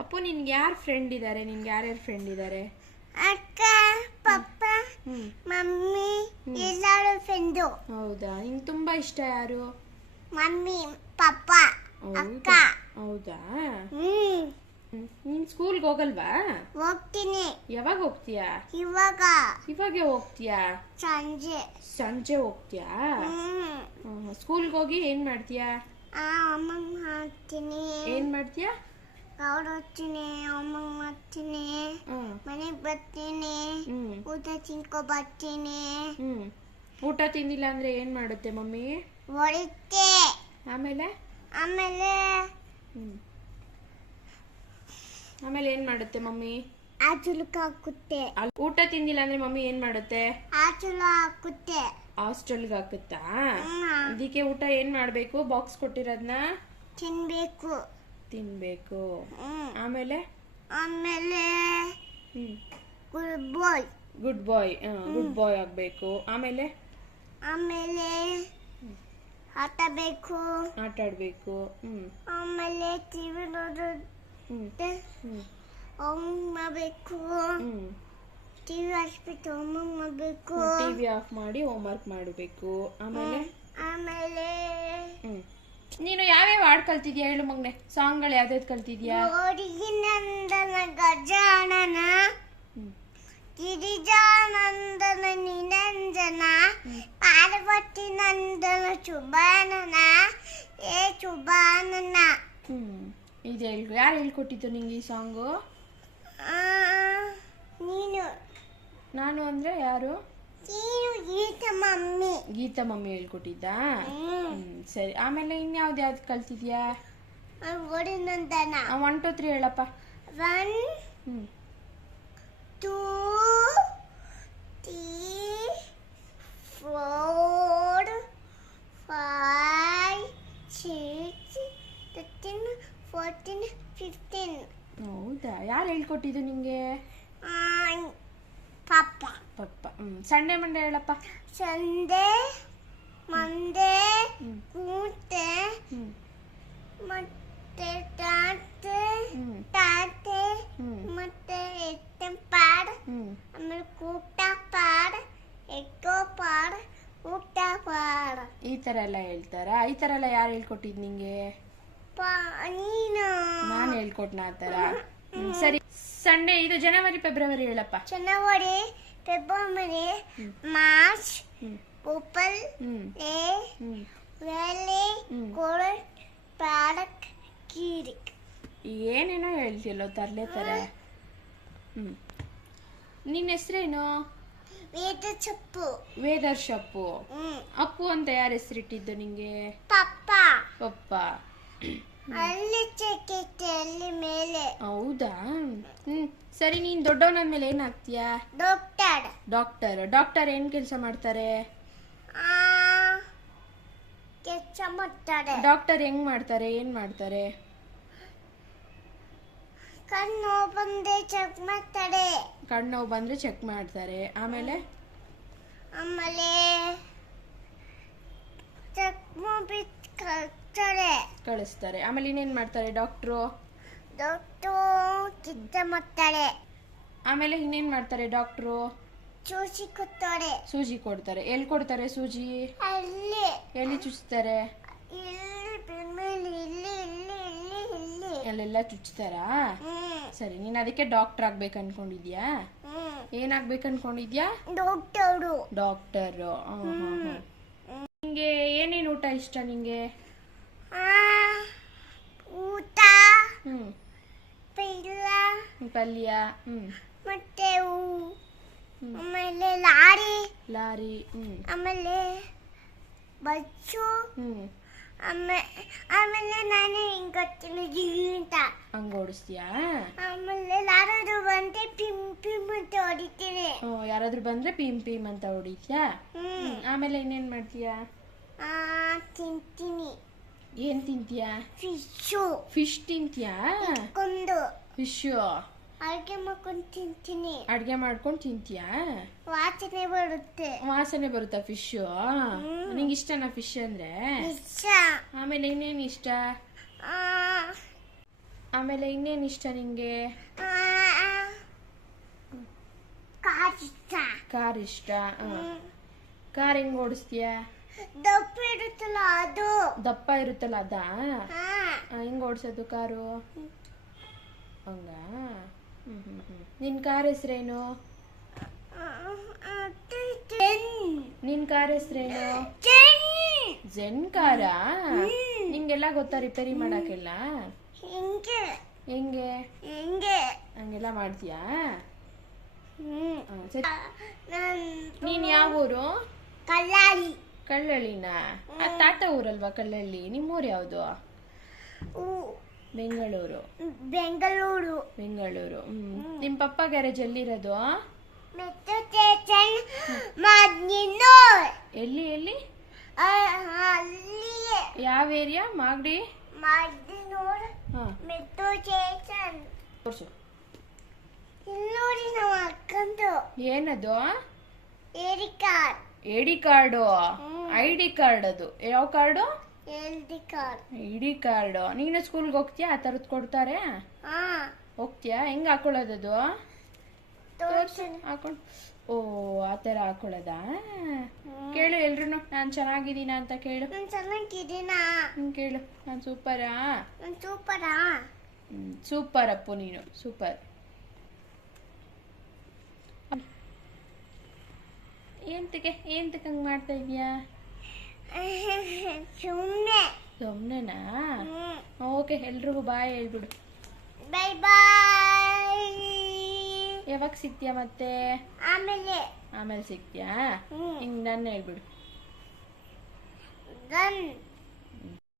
ಅಪ್ಪು ನಿನ್ಗೆ ಯಾರು ಫ್ರೆಂಡ್ ಇದ್ದಾರೆ? ನಿನ್ಗೆ ಯಾರ್ಯಾರು ಫ್ರೆಂಡ್ ಇದ್ದಾರೆ? ಅಕ್ಕ, ಪಪ್ಪ, ಮಮ್ಮಿ ಎಲ್ಲರೂ ಫ್ರೆಂಡು. ಹೌದಾ? ನಿಂಗೆ ತುಂಬಾ ಇಷ್ಟ ಯಾರು? ಮಮ್ಮಿ, ಪಪ್ಪ, ಅಕ್ಕ. ಹೌದಾ? ನೀನ್ ಸ್ಕೂಲ್ಗೆ ಹೋಗಲ್ವಾ? ಹೋಗ್ತೀನಿ. ಯಾವಾಗ ಹೋಗ್ತೀಯಾ? ಇವಾಗೆ ಹೋಗ್ತೀಯಾ? ಸಂಜೆ ಹೋಗ್ತೀಯಾ? ಸ್ಕೂಲ್ಗೆ ಹೋಗಿ ಏನ್ ಮಾಡ್ತೀಯಾ? ಮಾಡ್ತೀನಿ. ಏನ್ ಮಾಡ್ತೀಯಾ? ಓದ್ತೀನಿ, ಹೋಮ್ವರ್ಕ್ ಮಾಡ್ತೀನಿ, ಮನೆಗೆ ಬರ್ತೀನಿ, ಊಟ ತಿನ್ಕೊ ಬರ್ತೀನಿ. ಊಟ ತಿಂದಿಲ್ಲ ಅಂದ್ರೆ ಏನ್ ಮಾಡುತ್ತೆ ಮಮ್ಮಿ? ಹೊಡಿತೆ. ಆಮೇಲೆ ಏನ್ ಮಾಡುತ್ತೆ ಮಮ್ಮಿ? ಆಚುಲಕ ಹಾಕುತ್ತೆ. ಊಟ ತಿಂದಿಲ್ಲ ಅಂದ್ರೆ ಮಮ್ಮಿ ಏನ್ ಮಾಡುತ್ತೆ? ಆಚುಲ ಹಾಕುತ್ತೆ. ಹಾಸ್ಟೆಲ್ಗೆ ಹಾಕುತ್ತಾ? ಅದಕ್ಕೆ ಊಟ ಏನ್ ಮಾಡ್ಬೇಕು? ಬಾಕ್ಸ್ ಕೊಟ್ಟಿರೋದ್ನ ತಿನ್ಬೇಕು. ಆಮೇಲೆ ಗುಡ್ ಬಾಯ್ ಆಗ್ಬೇಕು. ಆಮೇಲೆ ಆಟ ಆಡ್ಬೇಕು. ಆಮೇಲೆ ಟಿವಿ ನೋಡೋದು, ಮಾಡ್ಬೇಕು. ಟಿವಿ ಹಚ್ಬಿಟ್ಟು ಹೋಮ್ವರ್ಕ್ ಮಾಡ್ಬೇಕು. ಟಿವಿ ಆಫ್ ಮಾಡಿ ಹೋಮ್ವರ್ಕ್ ಮಾಡಬೇಕು. ಆಮೇಲೆ ನೀನು ಯಾವ್ಯಾವ ಹಾಡು ಕಲ್ತಿದ್ಯಾ ಹೇಳು ಮಗನೆ? ಸಾಂಗ್ಗಳು ಯಾವ್ದಾವ್ದು ಕಲ್ತಿದ್ಯಾ? ನಂದನ ಗಜಾನನ, ಗಿರಿಜಾನಂದನ ನಿರಂಜನ, ಪಾರ್ವತಿ ನಂದನ ಶುಭಾನನ, ಏ ಶುಭಾನನ. ಇದು ಯಾರು ಹೇಳ್ಕೊಟ್ಟಿದ್ದು ನಿಂಗೆ ಈ ಸಾಂಗು? ನೀನು. ನಾನು ಅಂದ್ರೆ ಯಾರು? ಗೀತಾ ಮಮ್ಮಿ ಹೇಳ್ಕೊಟ್ಟಿದ್ದಾ? ಸರಿ. ಆಮೇಲೆ ಇನ್ಯಾವ್ದು ಕಲ್ತಿದ್ಯಾ? 1 2 3 ಹೇಳಪ್ಪ. 1 2 3 4 5 6 13 14 15. ಹೌದಾ? ಯಾರು ಹೇಳ್ಕೊಟ್ಟಿದ್ದು ನಿಂಗೆ? ಪಪ್ಪ. ಸಂಡೇ ಮಂಡೇ ಹೇಳಪ್ಪ. ಸಂಡೇ, ಮಂಡೇ, ಕೂತೆ, ಮತ್ತೆ ಟಾಟೆ, ಮತ್ತೆ ಪಾಡ್, ಆಮೇಲೆ ಕೂಟ ಪಾಡ್, ಎಕ್ಕೋ ಪಾಡ್, ಊಟ ಪಾಡ್. ಈ ತರ ಎಲ್ಲ ಹೇಳ್ತಾರ? ಈ ತರ ಎಲ್ಲ ಯಾರು ಹೇಳ್ಕೊಟ್ಟಿದ್ ನಿಂಗೆ? ನೀನು. ನಾನು ಹೇಳ್ಕೊಟ್ನ ಆ ತರ? ಸರಿ. ಸಂಡೇ ಇದು ಜನವರಿ ಫೆಬ್ರವರಿ ಹೇಳಪ್ಪ. ಜನವರಿ, ಫೆಬ್ರವರಿ, ಮಾರ್ಚ್, ಏಪ್ರಿಲ್, ಮೇ, ವೇಲೆ, ಕೋರಟ್, ಪಾಡಕ್, ಕೀರಿಕ್. ಏನೇನೋ ಹೇಳ್ತಿಯಲ್ಲೋ ತರ್ಲೆ ತರ. ನಿನ್ನ ಹೆಸರೇನು? ವೇದರ್ಶಪ್ಪು. ಅಪ್ಪು ಅಂತ ಯಾರ ಹೆಸರಿಟ್ಟಿದ್ದು ನಿಂಗೆ? ಪಪ್ಪ. ಅಲ್ಲಿ ಚೆಕ್ಕಿಟ್ಟೆ ಮೇಲೆ. ಹೌದಾ? ಸರಿ. ನೀನ್ ದೊಡ್ಡವನಾದ್ಮೇಲೆ ಏನಾಗ್ತೀಯಾ? ಡಾಕ್ಟರ್ ಏನ್ ಕೆಲಸ ಮಾಡ್ತಾರೆ? ಡಾಕ್ಟರ್ ಹೆಂಗ್ ಮಾಡ್ತಾರೆ? ಏನ್ ಮಾಡ್ತಾರೆ? ಕಣ್ಣು ಬಂದ್ರೆ ಚೆಕ್ ಮಾಡ್ತಾರೆ. ಆಮೇಲೆ ಕಳಿಸ್ತಾರೆ. ಆಮೇಲೆ ಇನ್ನೇನ್ ಮಾಡ್ತಾರೆ ಡಾಕ್ಟ್ರು? ಆಮೇಲೆ ಇನ್ನೇನ್ ಮಾಡ್ತಾರೆ ಡಾಕ್ಟ್ರು? ಸೂಜಿ ಕೊಡ್ತಾರೆ. ಎಲ್ಲಿ ಕೊಡ್ತಾರೆ ಸೂಜಿ? ಎಲ್ಲಿ ಚುಚ್ತಾರೆ? ಅಲ್ಲೆಲ್ಲ ಚುಚ್ತಾರಾ? ಸರಿ. ನೀನ್ ಅದಕ್ಕೆ ಡಾಕ್ಟರ್ ಆಗ್ಬೇಕು ಅನ್ಕೊಂಡಿದ್ಯಾ? ಏನಾಗ್ಬೇಕು ಅನ್ಕೊಂಡಿದ್ಯಾ? ಡಾಕ್ಟರ್. ನಿಂಗೆ ಏನೇನು ಊಟ ಇಷ್ಟ ನಿಂಗೆ? ಊಟ, ಪಲ್ಯ, ಮತ್ತೆ ಆಮೇಲೆ ಲಾರಿ, ಆಮೇಲೆ ಬಚ್ಚು, ಆಮೇಲೆ ನಾನು ಹಿಂಗೊತ್ತೀನಿ ಅಂತ ಹಂಗ ಓಡಿಸ್ತೀಯಾ? ಆಮೇಲೆ ಯಾರಾದ್ರೂ ಬಂದ್ರೆ ಪಿಮ್ ಪಿಮ್ ಅಂತ ಹೊಡಿತೀನಿ. ಯಾರಾದ್ರೂ ಬಂದ್ರೆ ಪಿಮ್ ಪಿಮ್ ಅಂತ ಹೊಡಿತ್ಯಾ? ಆಮೇಲೆ ಇನ್ನೇನ್ ಮಾಡ್ತೀಯಾ? ತಿಂತೀನಿ. ಏನ್ ತಿಂತೀಯಾ? ಫಿಶ್ ತಿಂತೀಯಾ? ಫಿಶ್ ಅಡ್ಗೆ ಮಾಡ್ಕೊಂಡು ತಿಂತೀಯಾ? ವಾಸನೆ ಬರುತ್ತಾ ಫಿಶ್? ನಿಂಗೆ ಇಷ್ಟನಾ ಫಿಶ್ ಅಂದ್ರೆ? ಆಮೇಲೆ ಇನ್ನೇನು ಇಷ್ಟ? ಆಮೇಲೆ ಇನ್ನೇನು ಇಷ್ಟ ನಿಂಗೆ? ಕಾರ್ ಇಷ್ಟ. ಕಾರ್ ಇಷ್ಟ. ಕಾರ್ ಹೆಂಗ್ ಓಡಿಸ್ತೀಯ? ದಪ್ಪ ಇರುತ್ತಲ್ಲ ಅದು. ದಪ್ಪ ಇರುತ್ತಲ್ಲ ಅದಾ? ಹೆಂಗ್ ಓಡಿಸೋದು ಕಾರು? ಹಂಗ. ನಿನ್ ಕಾರ್ ಹೆಸ್ರೇನು? ನಿನ್ ಕಾರ್ ಹೆಸ್ರೇನು? ಜೆನ್ ಕಾರಾ? ನಿಂಗೆಲ್ಲ ಗೊತ್ತಾ ರಿಪೇರಿ ಮಾಡಕ್ಕೆಲ್ಲ? ಹಿಂಗೆ ಹೆಂಗೆ? ಹಿಂಗೆ ಹಂಗೆಲ್ಲ ಮಾಡ್ತೀಯಾ? ಹ್ಮ್. ನೀನ್ ಯಾವ ಊರು? ಕಲ್ಲಾಳಿ. ಕಳ್ಳಳ್ಳಿನ? ತಾತ ಊರಲ್ವಾ ಕಳ್ಳಳ್ಳಿ? ನಿಮ್ಮೂರು ಯಾವುದು? ಬೆಂಗಳೂರು. ಬೆಂಗಳೂರು. ಬೆಂಗಳೂರು. ನಿಮ್ ಪಪ್ಪ ಗ್ಯಾರೇಜ್ ಎಲ್ಲಿರೋದು? ಮೆಟ್ರೋ ಸ್ಟೇಷನ್ ಮಾಗ್ನಿನೋರ್. ಎಲ್ಲಿ ಎಲ್ಲಿ? ಅಲ್ಲಿಯೇ. ಯಾವ ಏರಿಯಾ? ಮಾಗಡಿ? ಮಾಗ್ನಿನೋರ್ ಮೆಟ್ರೋ ಸ್ಟೇಷನ್. ತೋರ್ಸು. ಇಲ್ಲಿ ನೋಡಿ ನಮ್ಮ ಅಕ್ಕಂದು. ಏನದು? ಏಡಿ ಕಾರ್ಡ್. ಎಡಿ ಕಾರ್ಡು? ಐಡಿ ಕಾರ್ಡ್ ಅದು. ಯಾವ ಕಾರ್ಡು? ಏಡಿ ಕಾರ್ಡ್. ID card. ನೀನು ಸ್ಕೂಲ್ಗೆ ಹೋಗ್ತೀಯಾ? ಆ ಥರದ್ದು ಕೊಡ್ತಾರೆ? ಹೋಗ್ತೀಯಾ? ಹೆಂಗ್ ಹಾಕೊಳ್ಳೋದದು? ಹಾಕೊಂಡು. ಓ, ಆ ಥರ ಹಾಕೊಳ್ಳೋದಾ? ಕೇಳು ಎಲ್ರು ನಾನು ಚೆನ್ನಾಗಿದ್ದೀನ ಅಂತ ಕೇಳು. ನಾನು ಚೆನ್ನಾಗಿದ್ದೀನಾ? ಕೇಳು. ನಾನು ಸೂಪರಾ? ನಾನು ಸೂಪರಾ? ಸೂಪರ್ ಅಪ್ಪು ನೀನು. ಸೂಪರ್. ಏಂತಕ್ಕೆ ಹಂಗೆ ಮಾಡ್ತಾ ಇದೀಯಾ? ಸುಮ್ಮನೆ. ಸುಮ್ಮನೆನಾ? ಓಕೆ, ಎಲ್ರಿಗೂ ಬಾಯ್ ಹೇಳ್ಬಿಡು. Bye bye. ಯಾವಾಗ ಸಿಗ್ತೀಯಾ ಮತ್ತೆ? ಆಮೇಲೆ ಸಿಗ್ತೀಯಾ? ಹಿಂಗೆ ನಾನು ಹೇಳ್ಬಿಡು. ಡನ್.